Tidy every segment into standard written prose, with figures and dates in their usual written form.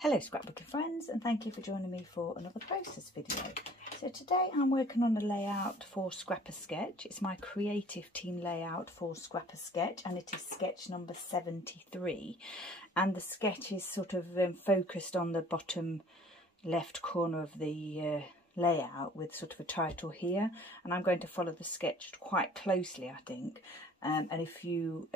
Hello scrapbooking friends, and thank you for joining me for another process video. So today I'm working on a layout for Scrapper Sketch. It's my creative team layout for Scrapper Sketch, and it is sketch number 73, and the sketch is sort of focused on the bottom left corner of the layout with sort of a title here, and I'm going to follow the sketch quite closely, I think. And if you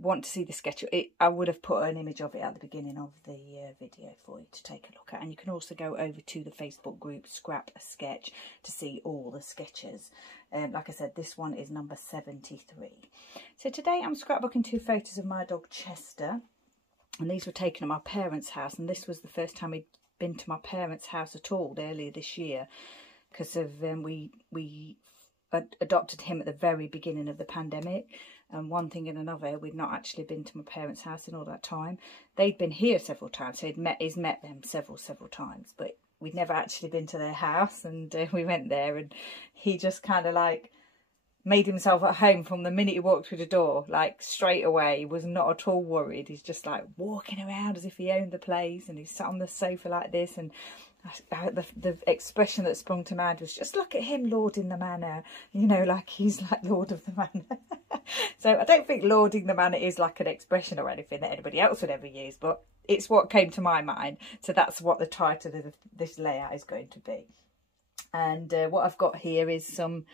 want to see the sketch, I would have put an image of it at the beginning of the video for you to take a look at, and you can also go over to the Facebook group Scrap a Sketch to see all the sketches. Like I said, this one is number 73. So today I'm scrapbooking two photos of my dog Chester, and these were taken at my parents' house, and this was the first time we'd been to my parents' house at all earlier this year, because of we adopted him at the very beginning of the pandemic, and one thing and another, we'd not actually been to my parents' house in all that time. They'd been here several times, so he's met them several times, but we'd never actually been to their house. And we went there, and he just kind of like made himself at home from the minute he walked through the door, like straight away. He was not at all worried. He's just like walking around as if he owned the place, and he sat on the sofa like this, and the expression that sprung to mind was just look at him lording the manor, you know, like he's like lord of the manor. So I don't think lording the manor is like an expression or anything that anybody else would ever use, but it's what came to my mind. So that's what the title of this layout is going to be. And what I've got here is some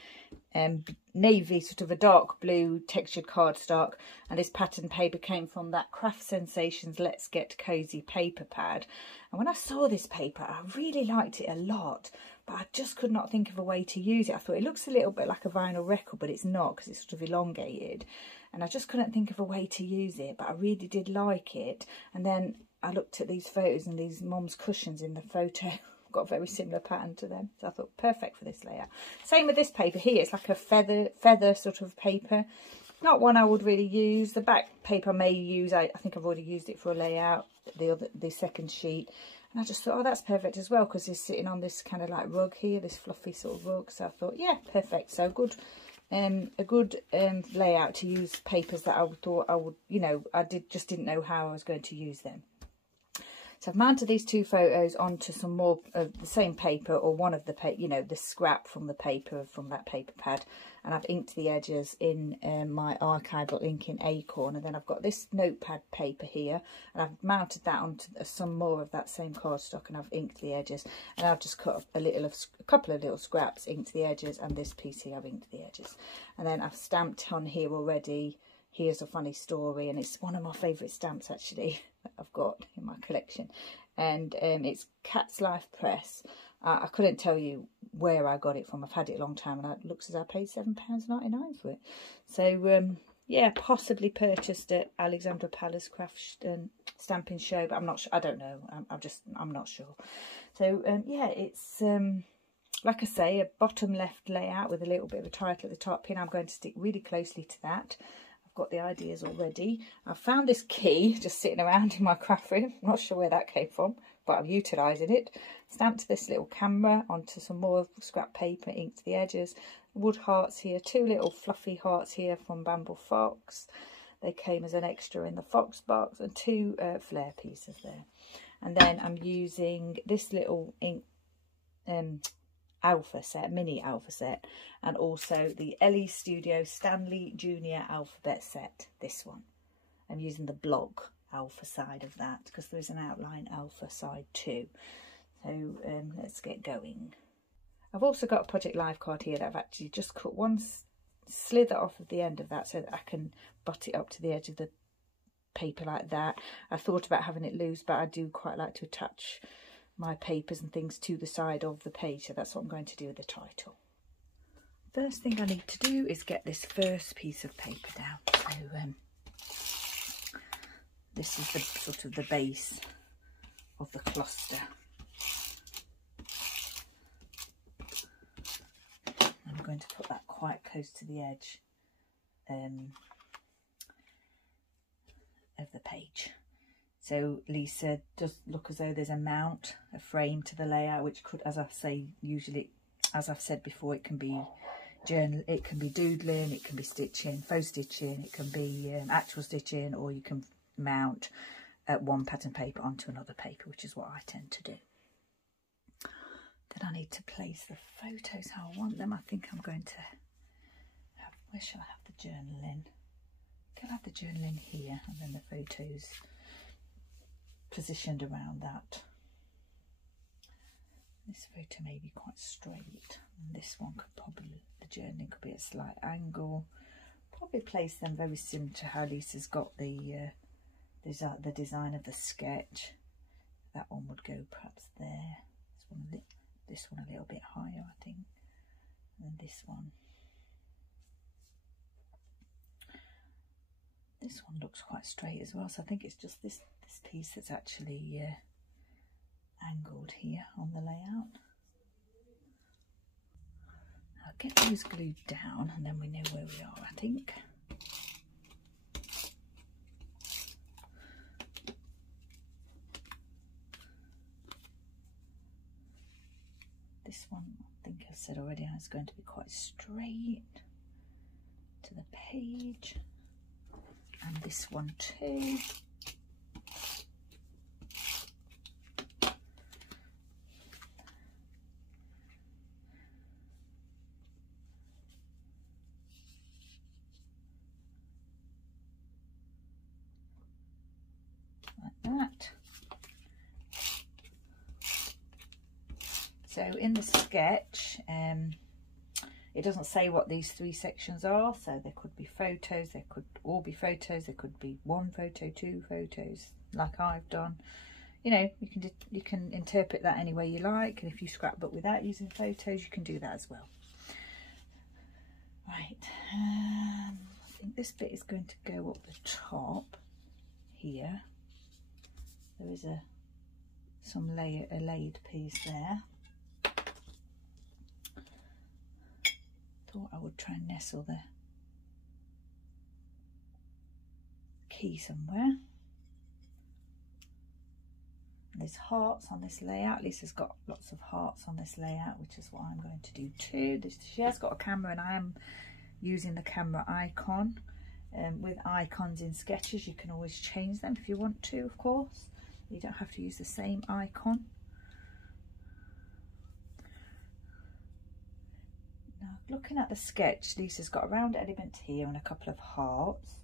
navy, sort of a dark blue textured cardstock, and this pattern paper came from that Craft Sensations Let's Get Cozy paper pad. And when I saw this paper, I really liked it a lot, but I just could not think of a way to use it. I thought it looks a little bit like a vinyl record, but it's not, because it's sort of elongated, and I just couldn't think of a way to use it, but I really did like it. And then I looked at these photos, and these mom's cushions in the photo got a very similar pattern to them, so I thought perfect for this layout. Same with this paper here. It's like a feather sort of paper, not one I would really use. The back paper I may use. I think I've already used it for a layout, the second sheet, and I just thought, oh, that's perfect as well, because it's sitting on this kind of like rug here, this fluffy sort of rug. So I thought, yeah, perfect. So good, a good layout to use papers that I thought I would, you know, just didn't know how I was going to use them. So I've mounted these two photos onto some more of the same paper, or one of the paper, you know, the scrap from the paper, from that paper pad, and I've inked the edges in my archival ink in Acorn. And then I've got this notepad paper here, and I've mounted that onto some more of that same cardstock, and I've inked the edges, and I've just cut a couple of little scraps, inked the edges, and this piece here I've inked the edges. And then I've stamped on here already, here's a funny story, and it's one of my favourite stamps actually that I've got in my collection, and it's Cat's Life Press. I couldn't tell you where I got it from. I've had it a long time, and it looks as I paid £7.99 for it. So yeah, possibly purchased at Alexandra Palace Craft Stamping Show, but I'm not sure. I don't know. I'm not sure. So yeah, it's like I say, a bottom left layout with a little bit of a title at the top here. I'm going to stick really closely to that. Got the ideas already. I found this key just sitting around in my craft room. I'm not sure where that came from, but I'm utilising it. Stamped this little camera onto some more scrap paper, inked the edges. Wood hearts here, two little fluffy hearts here from Bramble Fox. They came as an extra in the Fox box, and two flair pieces there. And then I'm using this little ink alpha set, mini alpha set, and also the Ellie Studio Stanley Junior alphabet set. This one I'm using the block alpha side of that, because there is an outline alpha side too. So let's get going. I've also got a Project Live card here that I've actually just cut one slither off of the end of that, so that I can butt it up to the edge of the paper like that. I thought about having it loose, but I do quite like to attach my papers and things to the side of the page, so that's what I'm going to do with the title. First thing I need to do is get this first piece of paper down. So this is the sort of the base of the cluster. I'm going to put that quite close to the edge of the page. So Lisa does look as though there's a mount, a frame to the layout, which could, as I say, usually, as I've said before, it can be journal, it can be doodling, it can be stitching, faux stitching, it can be actual stitching, or you can mount one pattern paper onto another paper, which is what I tend to do. Then I need to place the photos how I want them. I think I'm going to have, where shall I have the journal in? I'll have the journal in here, and then the photos positioned around that. This photo may be quite straight, and this one could probably, the journaling could be at a slight angle. Probably place them very similar to how Lisa's got the design of the sketch. That one would go perhaps there. This one a little bit higher, I think, and then this one. This one looks quite straight as well, so I think it's just this piece that's actually angled here on the layout. I'll get those glued down and then we know where we are, I think. This one, I think I said already, is going to be quite straight to the page, and this one too. That. So in the sketch, it doesn't say what these 3 sections are, so there could be photos, there could all be photos, there could be 1 photo, 2 photos, like I've done. You know, you can interpret that any way you like, and if you scrapbook without using photos, you can do that as well. Right, I think this bit is going to go up the top here. There is a laid piece there. Thought I would try and nestle the key somewhere. There's hearts on this layout. Lisa's got lots of hearts on this layout, which is what I'm going to do too. She has got a camera, and I am using the camera Icon. With icons in sketches, you can always change them if you want to, of course. You don't have to use the same icon. Now, looking at the sketch, Lisa's got a round element here and a couple of hearts.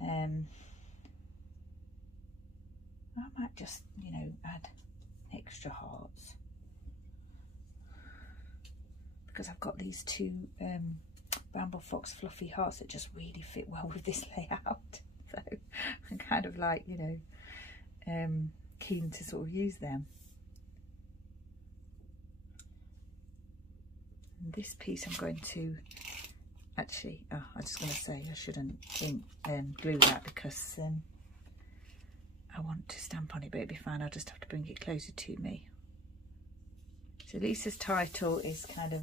I might just, you know, add extra hearts, because I've got these 2 Bramble Fox fluffy hearts that just really fit well with this layout. So I'm kind of like, you know, keen to sort of use them. And this piece I'm going to actually, I was just going to say I shouldn't glue that, because I want to stamp on it, but it'll be fine. I'll just have to bring it closer to me. So Lisa's title is kind of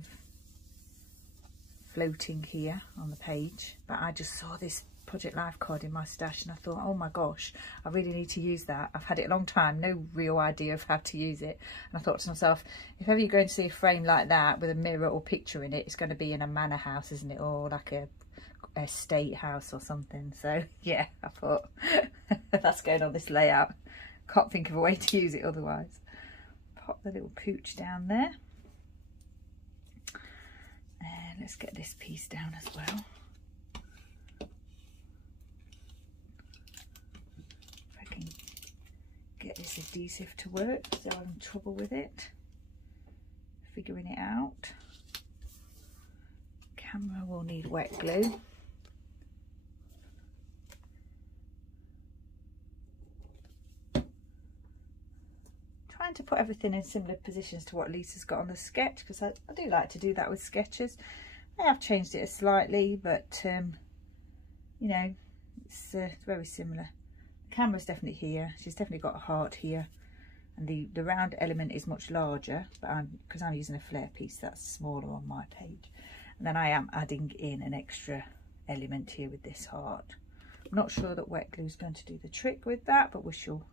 floating here on the page, but I just saw this Project Life card in my stash and I thought, oh my gosh, I really need to use that. I've had it a long time, no real idea of how to use it, and I thought to myself, if ever you're going to see a frame like that with a mirror or picture in it, it's going to be in a manor house, isn't it, or like a estate house or something. So yeah, I thought that's going on this layout. Can't think of a way to use it otherwise. Pop the little pooch down there, and let's get this piece down as well. Get this adhesive to work, so I'm in trouble with it, figuring it out. Camera will need wet glue. Trying to put everything in similar positions to what Lisa's got on the sketch, because I do like to do that with sketches. I have changed it slightly, but you know, it's very similar. Camera's definitely here. She's definitely got a heart here, and the round element is much larger, but because I'm using a flair piece, that's smaller on my page. And then I am adding in an extra element here with this heart. I'm not sure that wet glue is going to do the trick with that, but we shall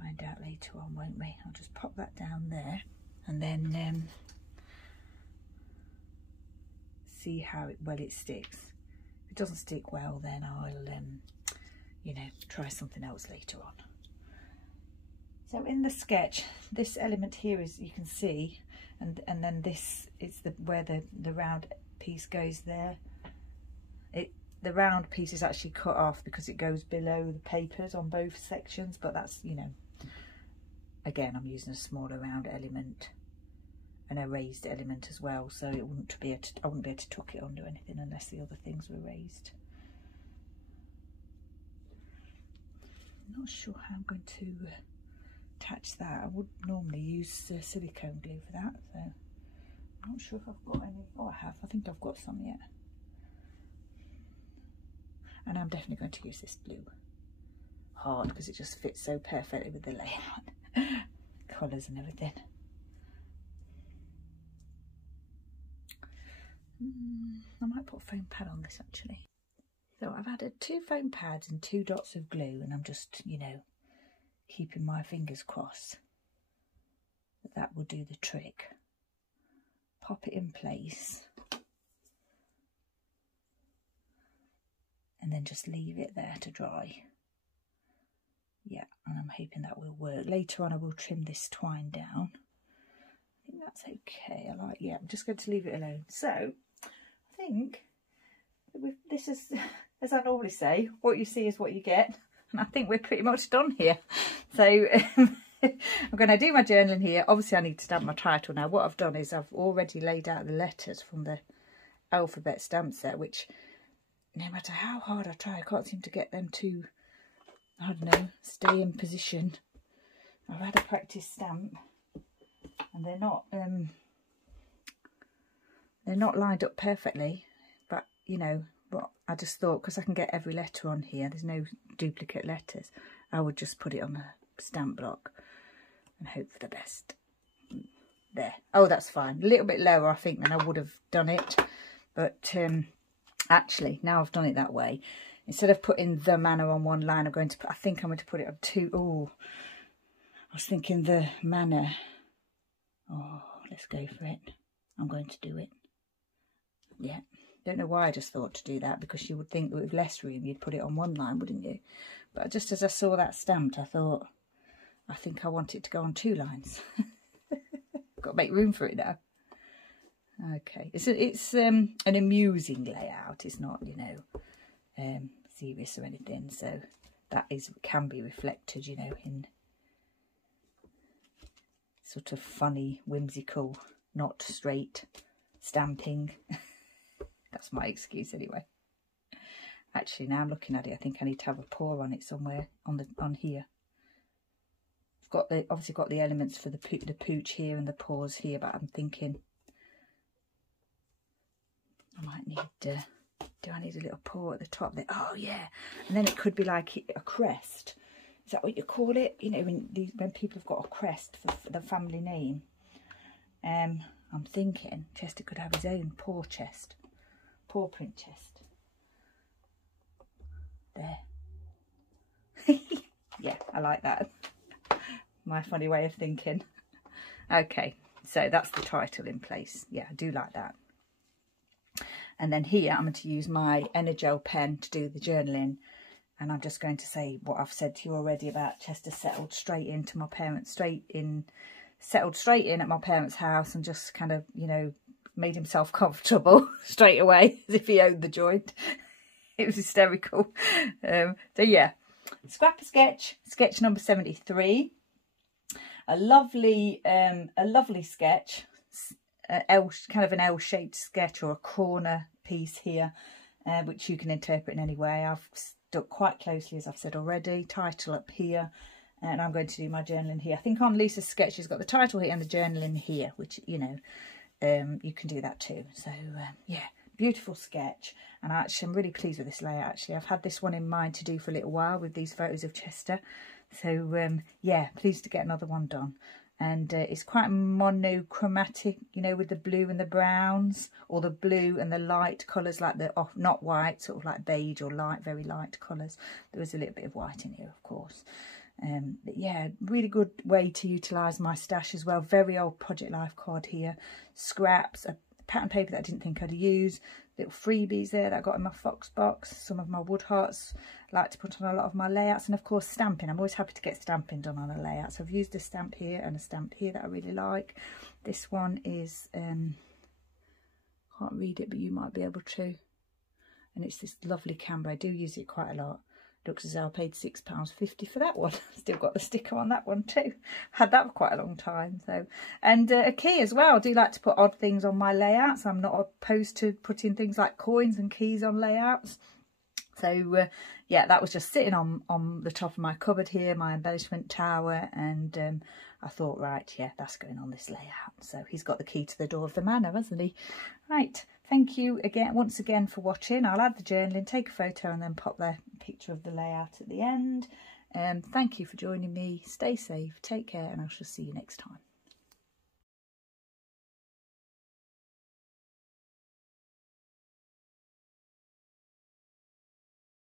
find out later on, won't we? I'll just pop that down there, and then see how well it sticks. If it doesn't stick well, then I'll you know, try something else later on. So in the sketch, this element here is, you can see, and then this is where the round piece goes there. The round piece is actually cut off because it goes below the papers on both sections, but that's, you know, again, I'm using a smaller round element, an erased element as well, so it wouldn't be I wouldn't be able to tuck it under anything unless the other things were raised. I'm not sure how I'm going to attach that. I would normally use silicone glue for that, so I'm not sure if I've got any. Oh, I have. I think I've got some yet. And I'm definitely going to use this blue hard because it just fits so perfectly with the layout, colours and everything. I might put a foam pad on this actually. So I've added 2 foam pads and 2 dots of glue, and I'm just, you know, keeping my fingers crossed that will do the trick. Pop it in place and then just leave it there to dry. Yeah, and I'm hoping that will work. Later on I will trim this twine down. I think that's okay. Yeah, I'm just going to leave it alone. So I think this is, as I normally say, what you see is what you get, and I think we're pretty much done here. So I'm going to do my journaling here. Obviously I need to stamp my title now. What I've done is I've already laid out the letters from the alphabet stamp set, which no matter how hard I try, I can't seem to get them to, I don't know, stay in position. I've had a practice stamp and they're not lined up perfectly, but you know what, I just thought, because I can get every letter on here, there's no duplicate letters, I would just put it on a stamp block and hope for the best. There. Oh, that's fine. A little bit lower I think than I would have done it, but actually, now I've done it that way, instead of putting the Manor on one line, I'm going to put, I think I'm going to put it on 2. Oh, I was thinking the Manor. Oh, let's go for it. I'm going to do it. Yeah, don't know why I just thought to do that, because you would think that with less room you'd put it on one line, wouldn't you? But just as I saw that stamped, I thought, I think I want it to go on 2 lines. Got to make room for it now. Okay, it's an amusing layout. It's not, you know, serious or anything. So that can be reflected, you know, in sort of funny, whimsical, not straight stamping. That's my excuse anyway. Actually, now I'm looking at it, I think I need to have a paw on it somewhere on here. I've got obviously got the elements for the pooch here and the paws here, but I'm thinking I might need, do I need a little paw at the top there? Oh yeah, and then it could be like a crest. Is that what you call it? You know, when people have got a crest for the family name. I'm thinking Chester could have his own paw print chest. There. Yeah, I like that. My funny way of thinking. Okay, so that's the title in place. Yeah, I do like that. And then here I'm going to use my Energel pen to do the journaling, and I'm just going to say what I've said to you already about Chester settled straight into my parents, settled straight in at my parents' house, and just kind of, you know, made himself comfortable straight away as if he owned the joint. It was hysterical. So yeah, Scrapper sketch number 73. A lovely sketch. Kind of an L-shaped sketch, or a corner piece here, which you can interpret in any way. I've stuck quite closely, as I've said already. Title up here, and I'm going to do my journaling here. I think on Lisa's sketch she's got the title here and the journaling here, which, you know, you can do that too. So yeah, beautiful sketch, and I'm really pleased with this layout. Actually, I've had this one in mind to do for a little while with these photos of Chester. So yeah, pleased to get another one done. And it's quite monochromatic, you know, with the blue and the browns, or the blue and the light colours, like the not white, sort of like beige or light, very light colours. There was a little bit of white in here, of course. But yeah, really good way to utilise my stash as well. Very old Project Life card here. Scraps, a pattern paper that I didn't think I'd use, little freebies there that I got in my Fox box, some of my wood hearts I like to put on a lot of my layouts, and of course stamping. I'm always happy to get stamping done on a layout. So I've used a stamp here and a stamp here that I really like. This one is, can't read it, but you might be able to. And it's this lovely camber. I do use it quite a lot. Looks as though I paid £6.50 for that one. Still got the sticker on that one too. Had that for quite a long time. So, and a key as well. I do like to put odd things on my layouts. I'm not opposed to putting things like coins and keys on layouts. So yeah, that was just sitting on the top of my cupboard here, my embellishment tower, and I thought, right, yeah, that's going on this layout. So he's got the key to the door of the manor, hasn't he? Right, thank you again, once again, for watching. I'll add the journaling, take a photo, and then pop the picture of the layout at the end. Thank you for joining me. Stay safe, take care, and I shall see you next time.